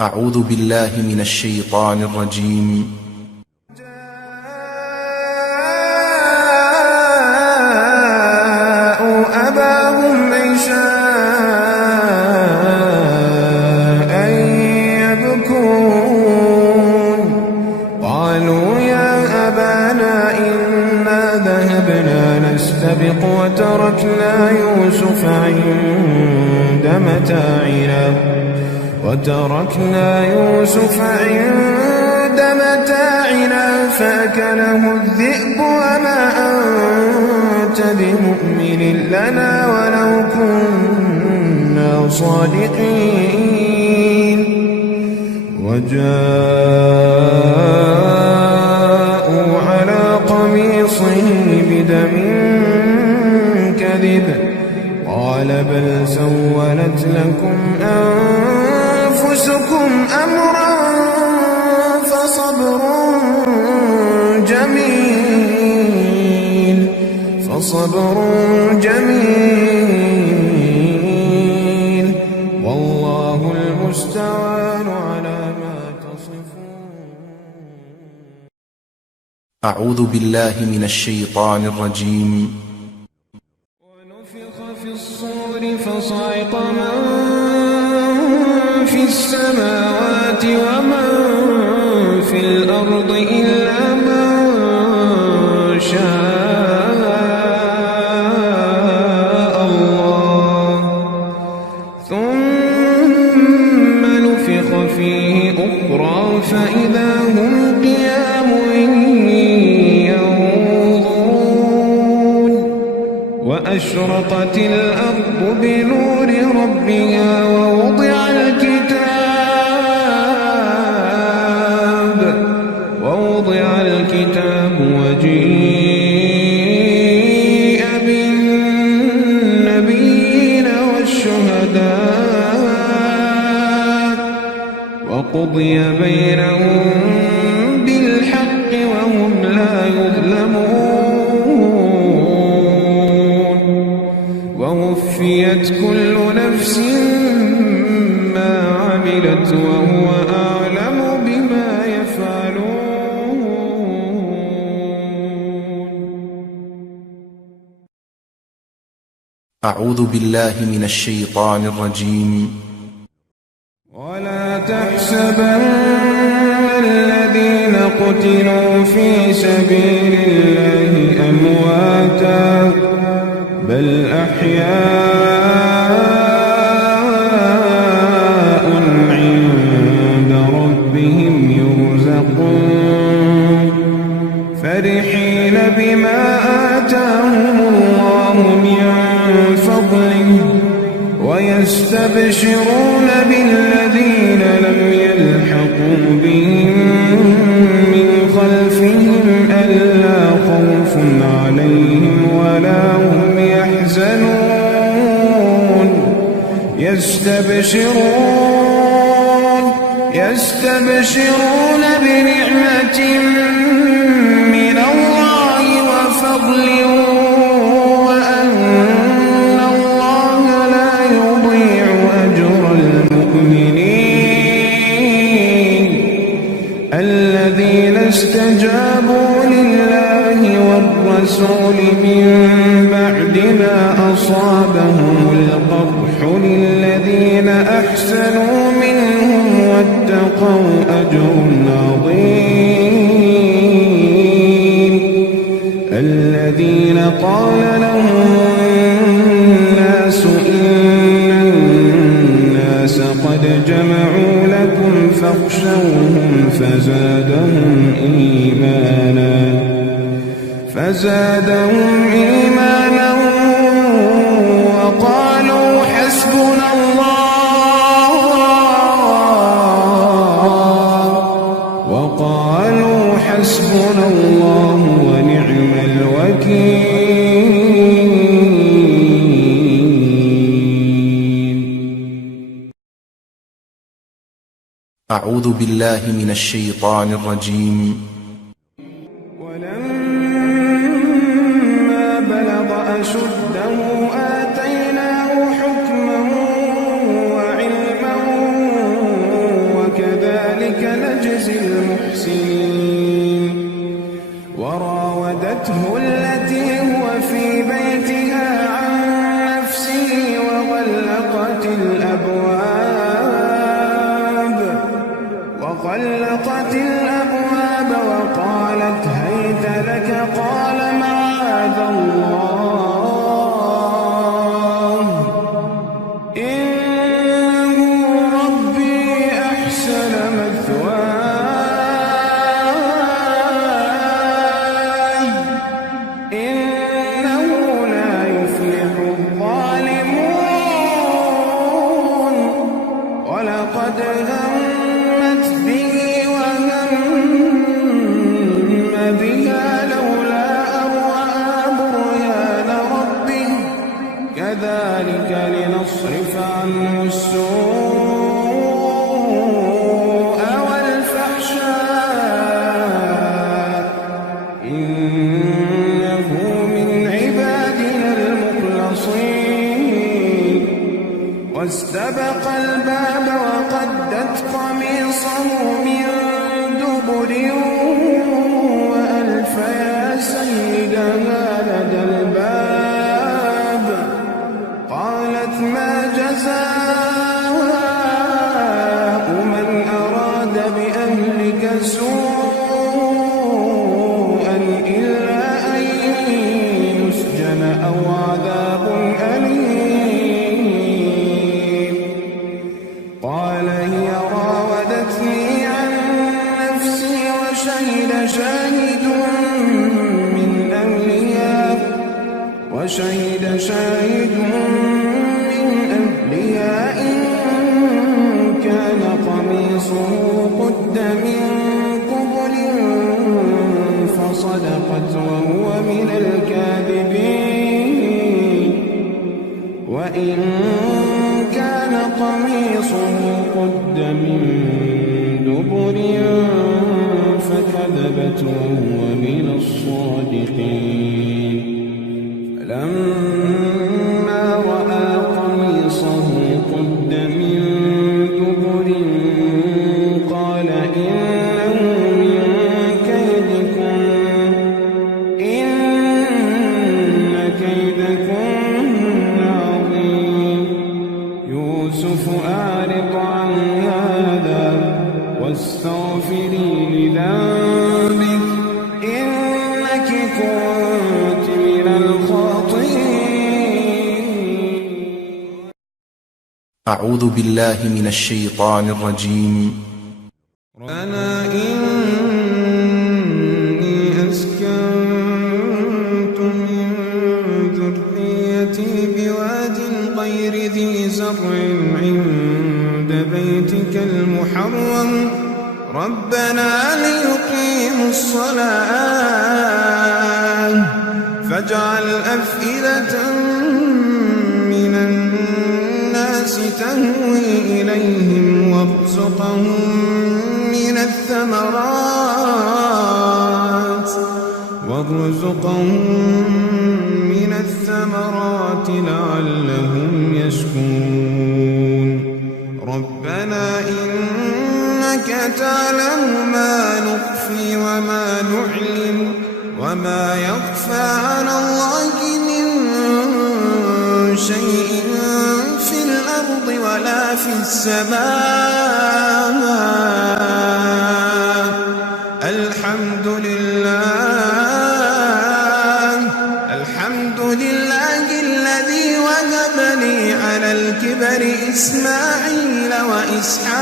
أعوذ بالله من الشيطان الرجيم. جاءوا أباهم عشاء يبكون قالوا يا أبانا إنا ذهبنا نستبق وتركنا يوسف عند متاعنا فأكله الذئب وما أنت بمؤمن لنا ولو كنا صادقين. وجاءوا على قميصه بدم كذب قال بل سولت لكم أنفسكم أمرا فصبر جميل والله المستعان على ما تصفون. أعوذ بالله من الشيطان الرجيم. ونفخ في الصور فصعق من في السماوات ومن في الأرض إلا من شاء الله ثم نفخ فيه أخرى فإذا هم قيام ينظرون. وأشرقت الأرض بنور ربها ووضع الكتاب وجيء بالنبيين والشهداء وقضي بينهم بالحق وهم لا يظلمون. ووفيت كل نفس ما عملت وهو أعلم بما يفعلون. أعوذ بالله من الشيطان الرجيم. ولا تحسبن الذين قتلوا في سبيل الله أمواتا بل أحياء عند ربهم يرزقون فرحين بما آتاهم الله من فضله ويستبشرون بالذين لم يلحقوا بهم من خلفهم ألا خوف عليهم ولا هم يحزنون. يستبشرون بنعمة من الله وفضل وأن الله لا يضيع أجر المؤمنين الذين استجابوا لله والرسول من بعد ما أصابهم القرح للذين أحسنوا منهم واتقوا أجر عظيم. الذين قال لهم الناس إن الناس قد جمعوا لكم فاخشوهم فزادهم إيمانا وقالوا حسبنا الله ونعم الوكيل. أعوذ بالله من الشيطان الرجيم. ولما بلغ أشده آتيناه حكما وعلما فراودته التي هو في بيتها عن نفسه وغلقت الأبواب وقالت هيت لك قال معاذ الله إنه ربي أحسن مثواي إنه لا يفلح الظالمون ولقد همت به وهم بها لولا أن رأى برهان ربه كذلك لنصرف عنه السوء والفحشاء إنه من عبادنا المخلصين واستبق الباب وقدت قميصه من دبر وألف يا سيدها لدى الباب قالت ما جزاء من أراد بأهلك سوءا إلا أن يسجن أو عذاب أليم قال هي راودتني عن نفسي وشهد شاهد من أهلها إن كان قميصه قد من قبل فصدقت وهو من الكاذبين وإن كان قميصه قد من دبر فكذبت وهو من الصادقين فلما رأى قميصه قد من دبر قال إنه من كيدكن إن كيدكن عظيم يوسف أعرض عن هذا واستغفري لذنبك إنك كنت من الخاطئين. أعوذ بالله من الشيطان الرجيم. ربنا إني أسكنت من ذريتي بواد غير ذي زرع عند بيتك المحرم ربنا ليقيموا الصلاة فاجعل أفئدة من الناس تهوي إليهم وارزقهم من الثمرات لعلهم يشكرون ربنا إنك تعلم ما نخفي وما نعلن وما يخفى على الله من شيء في الأرض ولا في السماء الحمد لله الذي وهب لي على الكبر إسماعيل وإسحاق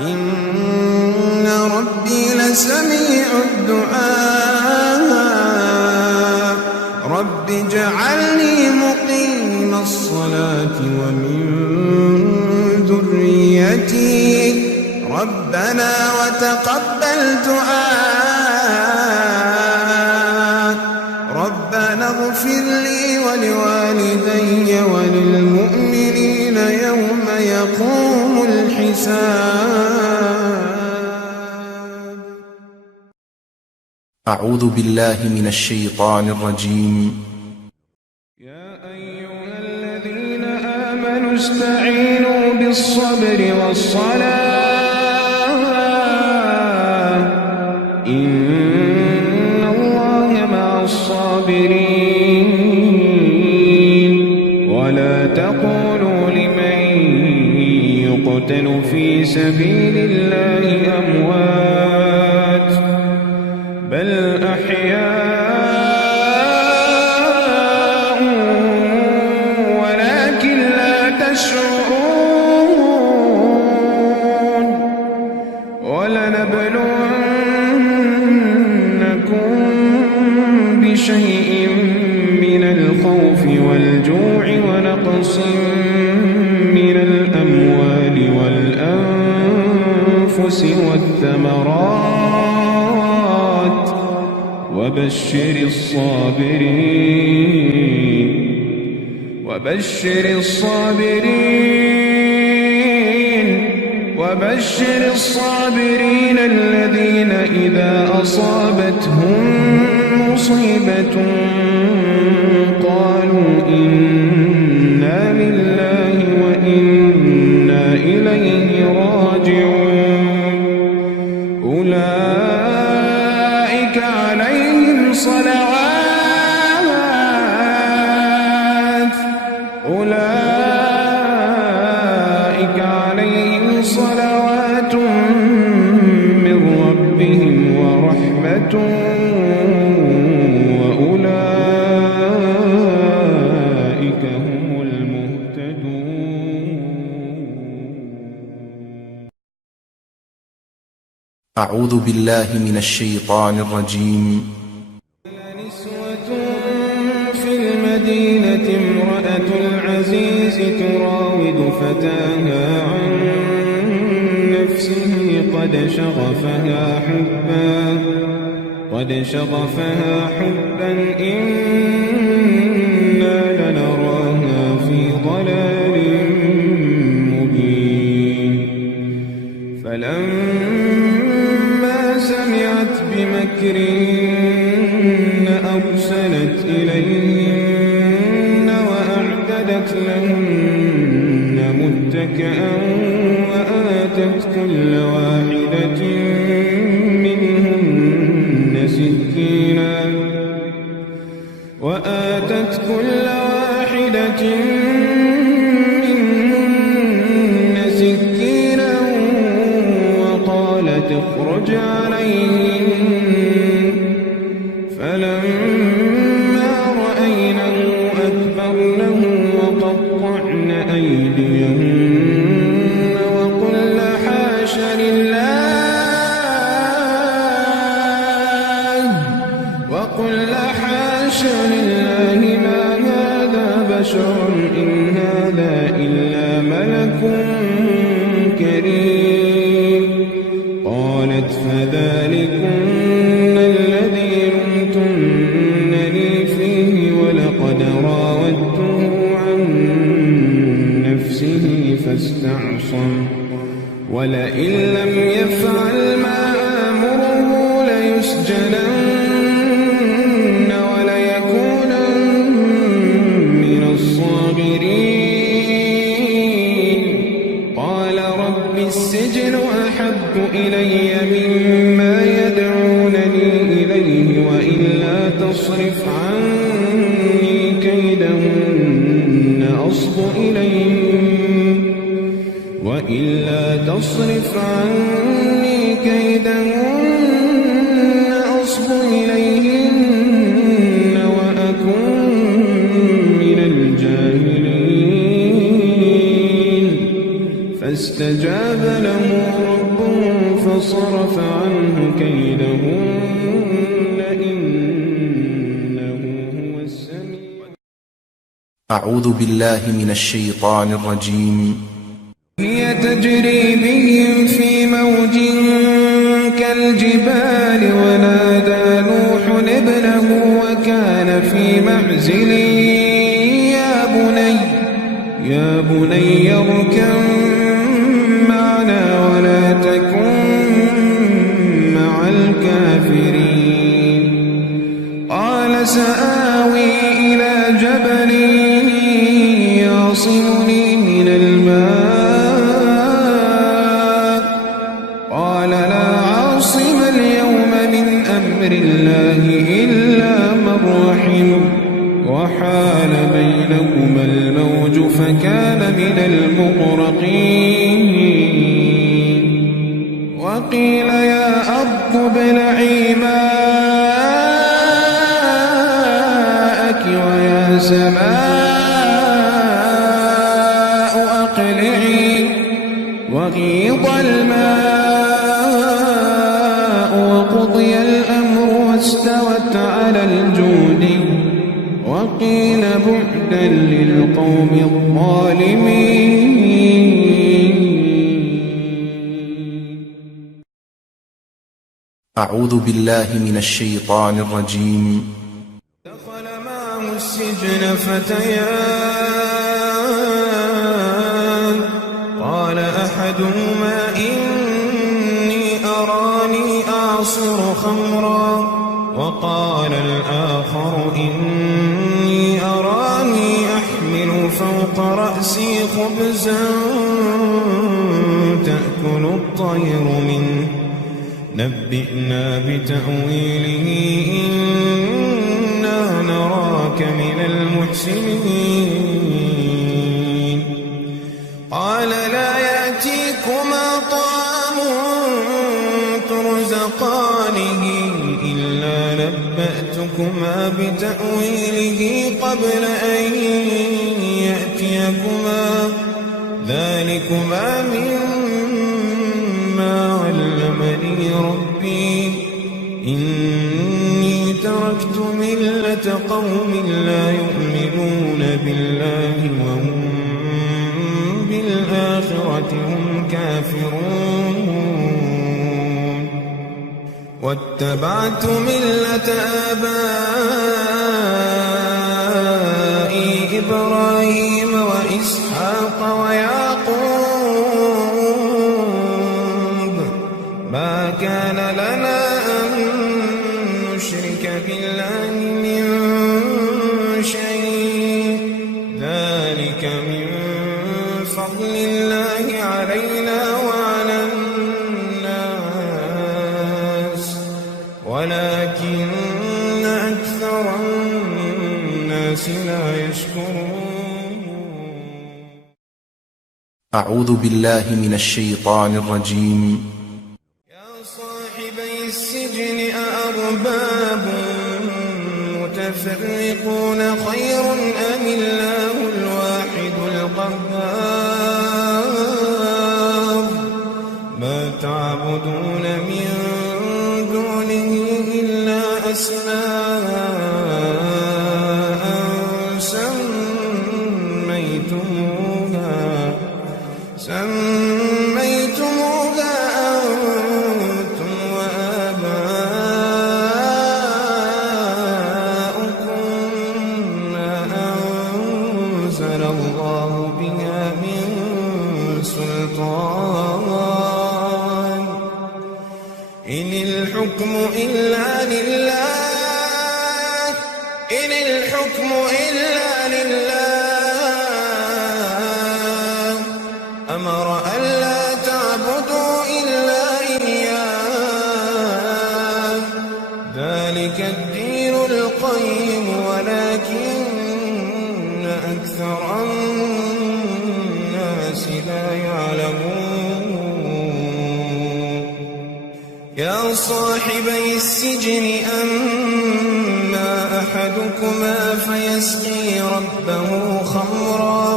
إن ربي لسميع الدعاء رب اجعلني مقيم الصلاة ومن ذريتي ربنا وتقبل دعاء ربنا اغفر لي ولوالدي وللمؤمنين يوم يقوم الحساب. أعوذ بالله من الشيطان الرجيم. يا أيها الذين آمنوا استعينوا بالصبر والصلاة إن يقتل في سبيل الله أموات بل أحياء ولكن لا تشعرون ولنبلونكم بشيء من الخوف والجوع ونقص من الأموال والأنفس والثمرات وبشر الصابرين الذين إذا أصابتهم مصيبة قالوا إنا لله وإنا إليه راجعون أولئك عليهم صلوات من ربهم ورحمة وأولئك هم المهتدون. أعوذ بالله من الشيطان الرجيم. نسوة في المدينة امرأة العزيز تراود فتاها عن نفسه قد شغفها حبا إنا لنراها في ضلال مبين فلما سمعت بمكرهن أرسلت إليهن وأعتدت لهن متكئا وآتت كل واحدة منهن سكينا وقالت اخرج عليهن فلما رأينه أكبرنه وقطعن أيديهن وقلن حاش لله ما هذا بشر إن هذا إلا ملك كريم. قالت فذلكن الذي لمتنني فيه ولقد راودته عن نفسه فاستعصم ولئن لم يفعل ما آمره ليسجنن السجن أحب إلي مما يدعونني إليه وإلا تصرف عني كيدهن أصب إليهن وأكن من الجاهلين. فاستجاب له ربه فصرف عنه كيدهن إنه هو السميع. أعوذ بالله من الشيطان الرجيم. هي تجري بهم في موج كالجبال ونادى نوح ابنه وكان في معزل يا بني اركب معنا ولا تكن مع الكافرين. قال سآوي إلى جبل يعصمني من الماء قال لا عاصم اليوم من أمر الله إلا من رحم وحال بينهما الموج فكان من المغرقين. وقيل يا أرض ابلعي ماءك ويا سماء أقلعي وغيض الماء وقضي الأمر واستوت على الجود وقيل بعدا للقوم الظالمين. أعوذ بالله من الشيطان الرجيم. دخل معه السجن فتيان قال أحدهما إني أراني أعصر خمرا وقال الآخر إني أراني أحمل فوق رأسي خبزا تأكل الطير منه نبئنا بتأويله إنا نراك من المحسنين. قال لا يأتيكما طعام ترزقانه إلا نبأتكما بتأويله قبل أن يأتيكما ذلكما مما علمني ربي إني تركت ملة قوم لا يؤمنون بالله وهم بالآخرة هم كافرون واتبعت ملة آبائي إبراهيم وإسحاق ويعقوب ما كان لنا أن نشرك بالله من شيء ذلك من فضل الله علينا وعلى الناس ولكن أكثر الناس لا يشكرون. أعوذ بالله من الشيطان الرجيم. صاحبي السجن أأرباب متفرقون خير أم الله الواحد القهار ما تعبدون من دونه إلا أسماء سميتموها أنتم وآباؤكم ما أنزل الله بها من سلطان إن الحكم إلا لله إن الحكم إلا لله أمر ألا تعبدوا إلا إياه ذلك الدين القيم ولكن أكثر الناس لا يعلمون. يا صاحبي السجن أما أحدكما فيسقي ربه خمرا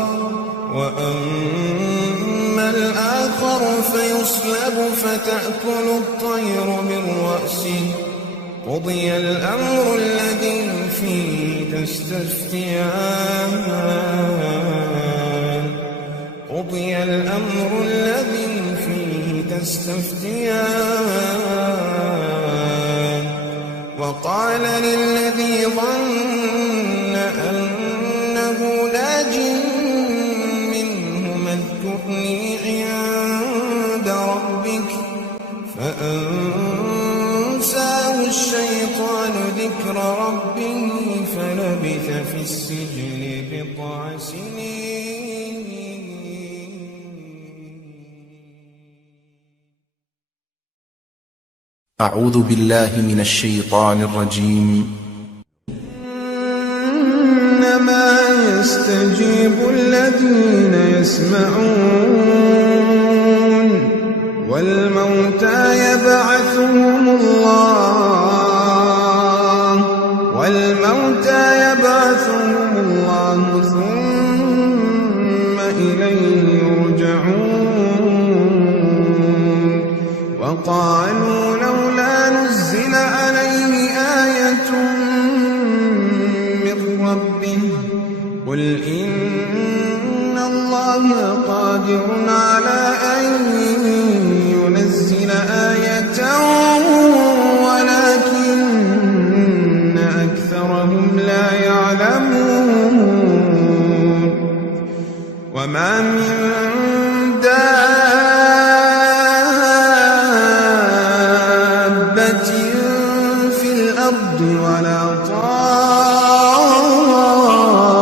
وأما الآخر فيصلب فتأكل الطير من رأسه قضي الأمر الذي فيه تستفتيان وقال للذي ظن أنه ناج منهما اذكرني عند ربك فأنساه الشيطان ذكر ربه فلبث في السجن بضع سنين. أعوذ بالله من الشيطان الرجيم. إنما يستجيب الذين يسمعون والموتى يبعثهم الله ثم إليه يرجعون وقالوا لولا نزل عليه آية من ربه قل إن الله قادر على أن ينزل آية ولكن أكثرهم لا يعلمون وما من دابة في الأرض ولا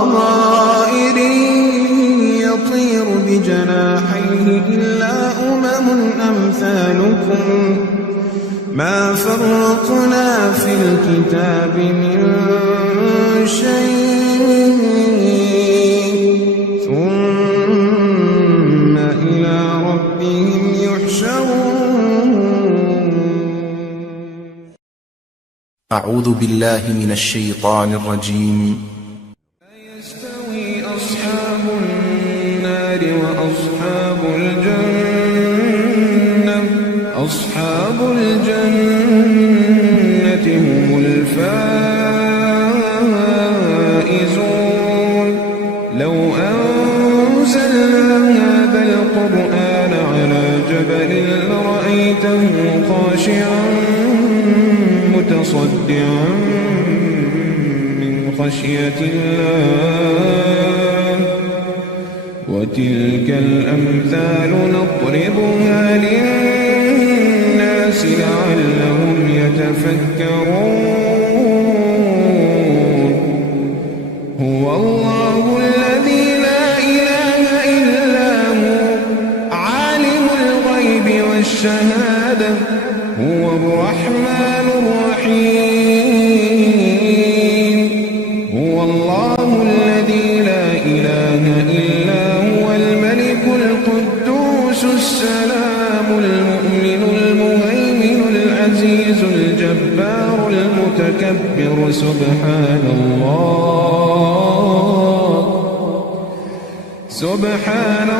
طائر يطير بجناحيه إلا أمثالكم ما فرطنا في الكتاب من شيء ثم إلى ربهم يحشرون. أعوذ بالله من الشيطان الرجيم. لا يستوي أصحاب النار وأصحاب الجنة أصحاب الجنة هم الفائزون لو أنزلنا هذا القرآن على جبل لرأيته خاشعا متصدعا من خشية الله وتلك الأمثال نضربها للناس لعلهم يتفكرون. هو الله الذي لا إله إلا هو عالم الغيب والشهادة هو الرحمن الرحيم. هو الله الذي لا إله إلا هو الملك القدوس السلام المؤمن المهيمن العزيز الجبار المتكبر سبحان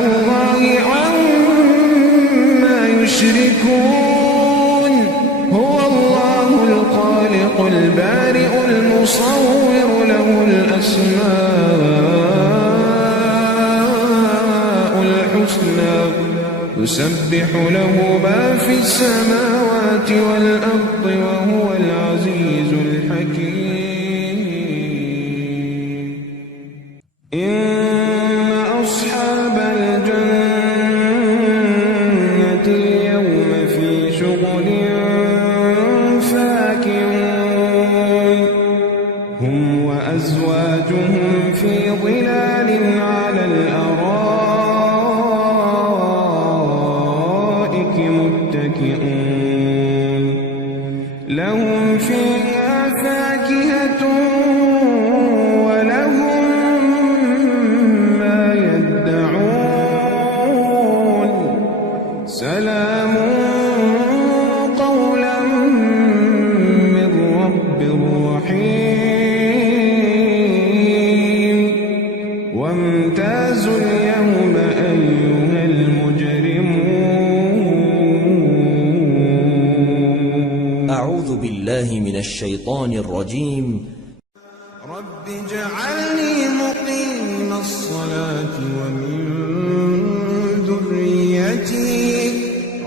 الله عما يشركون. هو الله الخالق البارئ المصور له الأسماء الحسنى يسبح له ما في السماوات والأرض وهو العزيز الحكيم. إن أصحاب الجنة اليوم في شغل فاكهون هم وأزواجهم في ظلال على الأرائك متكئون لهم فيها فاكهة ولهم ما يدعون سلام قولا من رب رحيم. وامتازوا اليوم أيها المجرمون. أعوذ بالله من الشيطان الرجيم. رب اجعلني مقيم الصلاة ومن ذريتي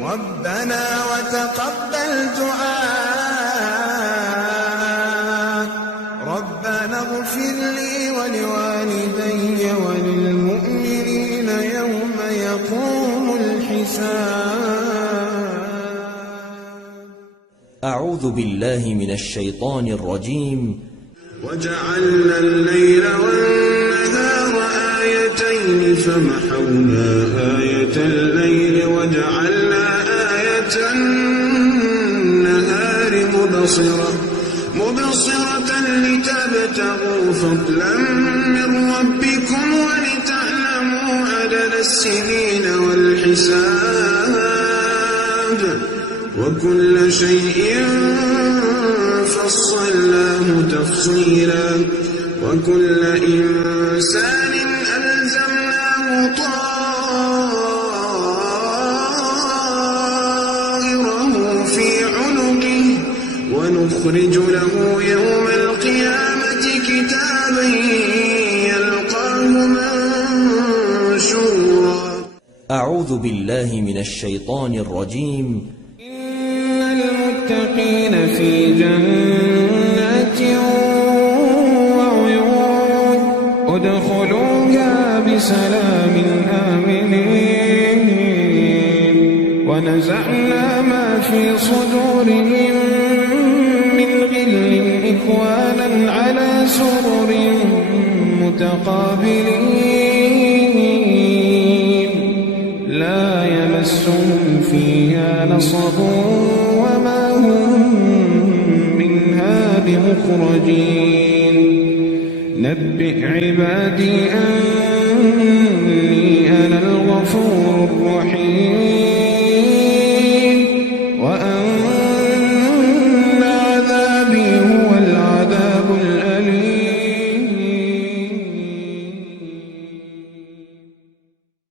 ربنا وتقبل دعاء ربنا اغفر لي ولوالدي وللمؤمنين يوم يقوم الحساب. أعوذ بالله من الشيطان الرجيم. وجعلنا الليل والنهار آيتين فمحونا آية الليل وجعلنا آية النهار مبصرة لتبتغوا فضلا من ربكم ولتعلموا عدد السنين والحساب وكل شيء فصلناه تفصيلا وكل إنسان ألزمناه طائره في عنقه ونخرج له يوم القيامة كتابا يلقاه منشورا. أعوذ بالله من الشيطان الرجيم. إن المتقين في جنات وعيون ادخلوها بسلام آمنين ونزعنا ما في صدورهم من غل إخوانا على سرر متقابلين لا يمسهم فيها نصب وما هم منها بمخرجين. نبئ عبادي أني أنا الغفور الرحيم